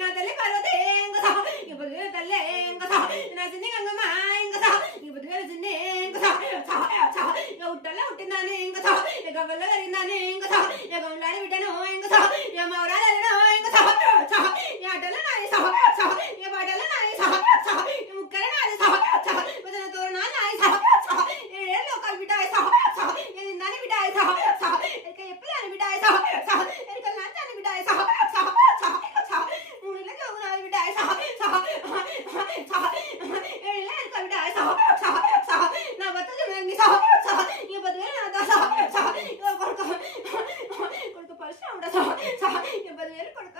నా తల్లి పార్వతి ఇంకా ఇక పొద్దుగల తల్లి ఇంకా నా చిన్ని గంగమ్మ ఇంకా ఇక పొద్దుగల చిన్ని ఇంకా ఇక ఉట్టల్లో ఉట్టిందని ఇంకా ఇక గవ్వల్లో జరిగిందని ఇంకా ఇక గమ్లాడి బిడ్డను ఇంకా ఇక మౌరాలు వెళ్ళను ఇంకా ఈ ఆటలో నాది ఇక పాటలో నాది ఈ ముక్కలు నాది వదిన తోరణాలు నాది ఏడు లోకాలు బిడ్డ ఇక నిందాని బిడ్డ ఇక చెప్పలేని బిడ్డ ఎరికల్ నాని బిడ్డ మూడుల జోగు నాది బిడ్డ ఏడుల ఎరికల్ బిడ్డ నా భర్త చూడండి ఈ బతుకే నా ఇక కొడుకు కొడుకు పరిశ్రమ ఇక బతుకేలు కొడుకు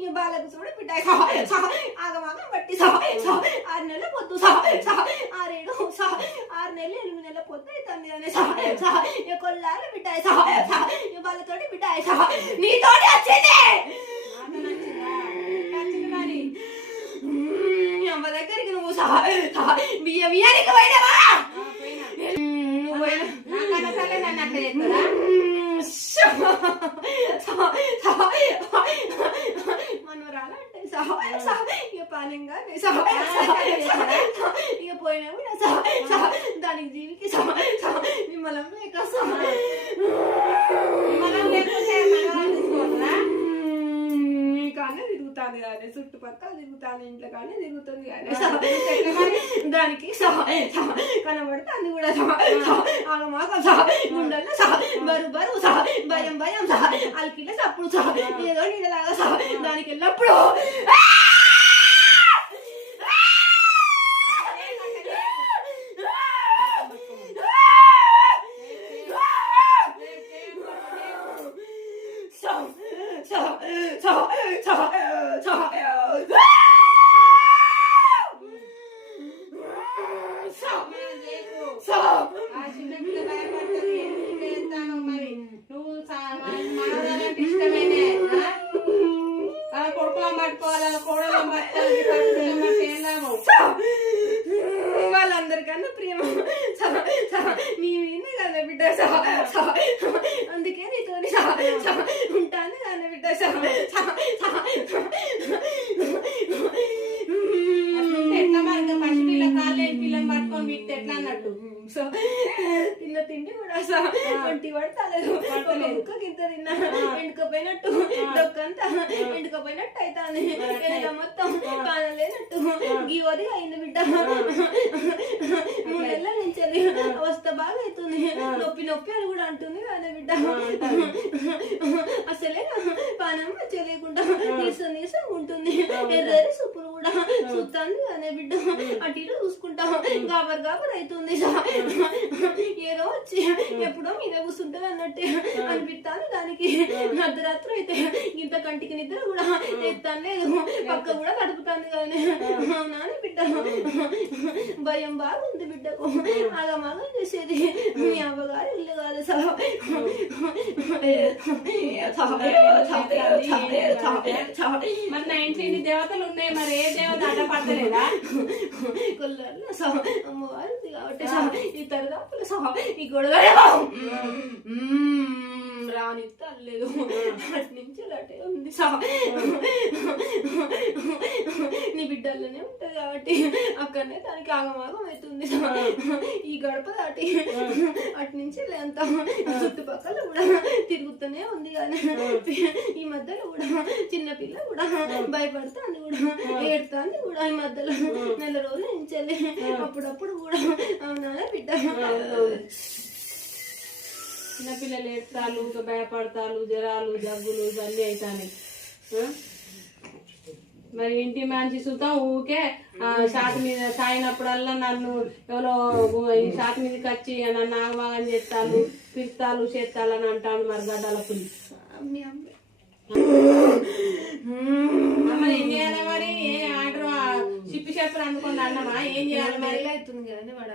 ఈ బాలకు చూడు బిడ్డ ఆగమాగం బట్టి ఆరు నెలల పొద్దు ఆరేడు ఆరు నెలలు ఎనిమిది నెలల పొద్దు అవుతుంది అనే ఈ కొల్లాలు బిడ్డ ఈ వాళ్ళతోటి బిడ్డ నీతోటి వచ్చింది. అమ్మ దగ్గరికి నువ్వు బియ్య బియ్యానికి పోయినావా? నువ్వు నన్ను అట్లా చెప్తారా ఇక ఇక పోయినా కూడా దానికి జీవికి నిమ్మలం లేక? కానీ తిరుగుతాను కానీ చుట్టుపక్కల తిరుగుతాను ఇంట్లో కానీ తిరుగుతుంది కానీ? దానికి కనబడితే అది కూడా ఆగమాగం గుండెల్లో బరు బరు భయం భయం అల్కిల సప్పుడు ఏదో నీడలాగా దానికి ఎల్లప్పుడు మనం చేయకు. ఆ చిన్న పిల్ల భయపడుతుంది. ఎందుకు చేస్తాను మరి? నువ్వు సా- మన- మనవరాలంటే ఇష్టమేనే, ఆ? వాళ్ళ కొడుకులను పట్టుకోవాలి వాళ్ళ కోడలను పట్టుకోవాలి పట్టుకోవాలి అంటే ఏం లాభం? వాళ్ళందరికన్నా ప్రేమ నీ మీదే కదా బిడ్డ అందుకే నీతో ఉంటాను కదా బిడ్డ అట్లుంటే ఎట్లా మరి ఇంకా పసి పిల్ల కాలేని పట్టుకొని విడితే ఎట్లా అన్నట్టు. సో తిన్న తిండి కూడా ఒంటి పడతలేదు. ఒక్క గింత తిన్నా ఎండుకపోయినట్టు. డొక్కంతా ఎండుకపోయినట్టు అవుతాను మొత్తం కానలేనట్టు గీవది అయింది బిడ్డ. మూడు నెలల నుంచి అది అవస్థ బాగా అవుతుంది నొప్పి నొప్పి అని కూడా అంటుంది కానీ బిడ్డ. అసలే పానం మంచిగా లేకుండా నీసం నీసం ఉంటుంది. ఎర్రని సూపులు కూడా చూస్తాను కానీ బిడ్డ అటు ఇటు చూసుకుంటా. గాబర్ గాబర్ అవుతుంది ఏదో వచ్చి ఎప్పుడో మీద కూర్చుంటది అన్నట్టు అనిపిస్తాను దానికి. అర్ధరాత్రి అయితే ఇంత కంటికి నిద్ర కూడా ఎత్తాను లేదు పక్క కూడా కడుపుతాను కానీ నాని బిడ్డ భయం బాగుంది బిడ్డకు. ఆగమాగం చేసేది. మీ అవ్వగారు ఇల్లు కాదు మరి నా ఇంట్లో ఇన్ని దేవతలు ఉన్నాయి మరి ఏ దేవత అడ్డపడతలేదా కొల్లారు సహ అమ్మవారు కాబట్టి సహ ఈ తరదాపులు సహ ఈ గొడవ రాని తల్లేదు అటు నుంచి అటే ఉంది బిడ్డల్లోనే కాబట్టి అక్కడనే దానికి ఆగమాగం అవుతుంది. ఈ గడప దాటి అటు నుంచి ఎంత చుట్టుపక్కల కూడా తిరుగుతూనే ఉంది కానీ ఈ మధ్యలో కూడా చిన్న పిల్ల కూడా భయపడుతుంది కూడా ఏడుతుంది కూడా ఈ మధ్యలో. నెల రోజుల నుంచి వెళ్ళి అప్పుడప్పుడు కూడా అవునా. బిడ్డ చిన్నపిల్లలు ఏడుతాలు భయపడతాలు జ్వరాలు జబ్బులు ఇవన్నీ అవుతాయి మరి ఇంటి మనిషి సుతం ఊకే ఆ, షాట్ మీద తాగినప్పుడల్లా నన్ను ఎవరో ఈ షాట్ మీదకి వచ్చి నన్ను ఆగమాగం చేస్తాను పిస్తాలు చేస్తాలు అని అంటాను మరి గడ్డల పులి. అమ్మి. అమ్మి మరి ఏం చేయాలి మరి? ఏ ఆర్డర్ చిప్పి చెప్పులు అందుకొని అన్నమా? ఏం చేయాలి మరి? అవుతుంది కదండి వాడు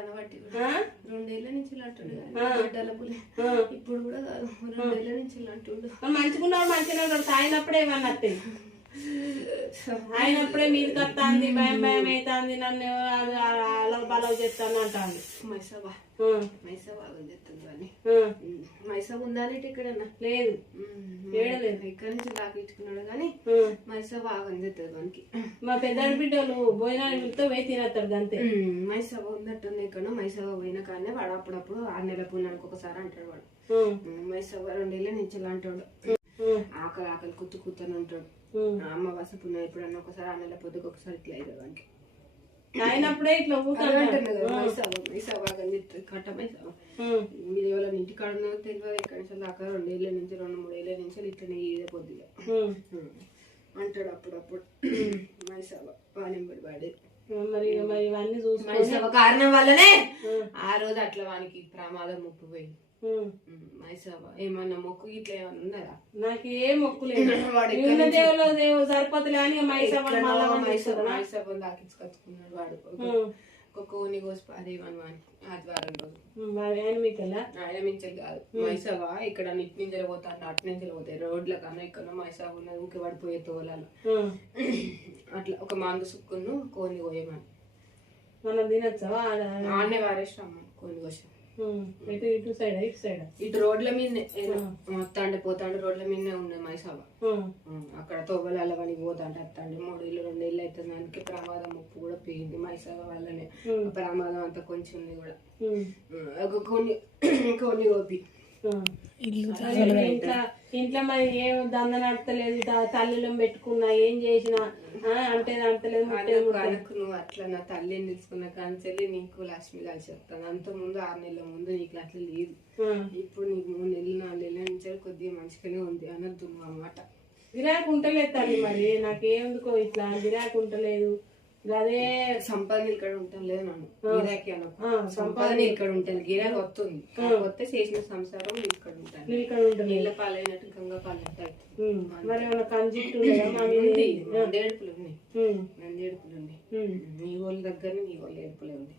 ఆ? రెండేళ్ళ నుంచి గడ్డల పులి. ఇప్పుడు కూడా రెండేళ్ళ నుంచి మరి మంచిగున్నాడు మంచిగా ఉన్నాడు తాగినప్పుడే వస్తాయి. అయినప్పుడే మీదకి వస్తుంది భయం భయం అవుతుంది నన్ను అలవ బలవ చేస్తాను అంటాను మైసభ బాగుంది చెప్తుంది మైసభ ఉందా ఇక్కడన్నా? లేదు. ఏడలేదు. ఇక్కడ నుంచి దాకించుకున్నాడు కానీ ఆ. మైసభ బాగుంది చెప్తుంది మనకి మా పెద్ద బిడ్డలు భోజనాన్ని పిలిస్తే పోయి తినేస్తాడు అంతే మైసభ ఉందట్టుంది ఇక్కడ మైసభ పోయిన కానీ వాడు అప్పుడప్పుడు ఆరు నెలల పుణ్యానికి ఒకసారి అంటాడు వాడు. ఆ, మైసభ రెండేళ్ళ నుంచి అంటాడు. ఆకలి ఆకలి కుత్తు కుత్తని ఉంటాడు. అమ్మ వస పుణ్యం ఎప్పుడన్నా ఒకసారి ఆ నెల పొద్దుకు ఒకసారి ఇట్లా అవుతుంది వానికి. తాగినప్పుడే ఇట్లా మీరు ఎవరైనా ఇంటికాడ ఉన్నదో తెలియదు ఎక్కడి నుంచి దాకా రెండేళ్ళ నుంచి రెండు మూడేళ్ళ నుంచి ఇట్లనే ఇదే పొద్దుగా అంటాడు అప్పుడప్పుడు మైసభ వానింబడి వాడే. మరి మరి ఇవన్నీ మైసభ కారణం వల్లనే. ఆ రోజు అట్లా వానికి ప్రమాదం ముప్పు పోయింది. ఏమన్నా మొక్కు ఇట్లా ఏమన్నా ఉన్నదా? నాకు ఏ మొక్కు లేదు. దేవులో దేవుడు సరిపోతులే అని మైసభ దాకించుకొచ్చుకున్నాడు వాడు. ఒక- కోని కోసి పారేవని వాని ఆదివారం రోజు. కాదు. మైసభ ఇక్కడ ఇటు నుంచి పోతాను అటు నుంచి పోతాయి. రోడ్ల కన్నా ఇక్కడ మైసభ ఉన్నది ఊకే పడిపోయే తోలాలు. అట్లా ఒక మందు సుక్కును కోని కోయమని. మనం తినచ్చా? ఆడనే వారేసి కోని కోసి. ఇటు ఇటు సైడ్ ఇటు సైడ్? ఇటు రోడ్ల మీదనే వస్తాండే పోతాండే రోడ్ల మీదనే ఉన్నది మైసభ ఉం, అక్కడ తొవ్వల పని పోతాంటే వస్తాండే మూడు ఇల్లు రెండు ఇల్లు అవుతుంది దానికి ప్రమాదం ముప్పు కూడా పోయింది మైసభ వల్లనే. ప్రమాదం అంతా కొంచెం ఉంది కూడా. కొన్ని కొన్ని ఓపి ఇంట్లో ఇంట్లో మరి ఏం దంద నడతలేదు తల్లిలో పెట్టుకున్నా ఏం చేసినా ఆ, అంటే అనకు అనకు నువ్వు అట్లా నా తల్లిని తెలుసుకున్న కాంచెల్లి నీకు లక్ష్మి కలిసి చెప్తాను. అంత ముందు ఆరు నెలల ముందు నీకు అట్లా లేదు. ఇప్పుడు నీకు మూడు నెలలు నాలుగు నెలల నుంచి కొద్దిగా మంచిగానే ఉంది అనద్దు అన్నమాట. గిరాకు ఉంటలేదు తల్లి మరి నాకేందుకో ఇట్లా గిరాకు ఉంటలేదు. అదే సంపాదన ఇక్కడ ఉంటాను లేదు నన్ను. గిరాకీ సంపాదన ఇక్కడ ఉంటాను గిరాకీ వస్తుంది. కాకపోతే చేసిన సంసారం ఇక్కడ ఉంటాను ఇక్కడ ఉంటలేదు నీళ్ళ పాలైనట్టు గంగ పాలైనట్టు మీద. ఉంది నందేడుపులు ఉన్నాయి. నందేడుపులు ఉన్నాయి. నీ వాళ్ళ దగ్గర నీ వాళ్ళ ఏడుపులే ఉంది.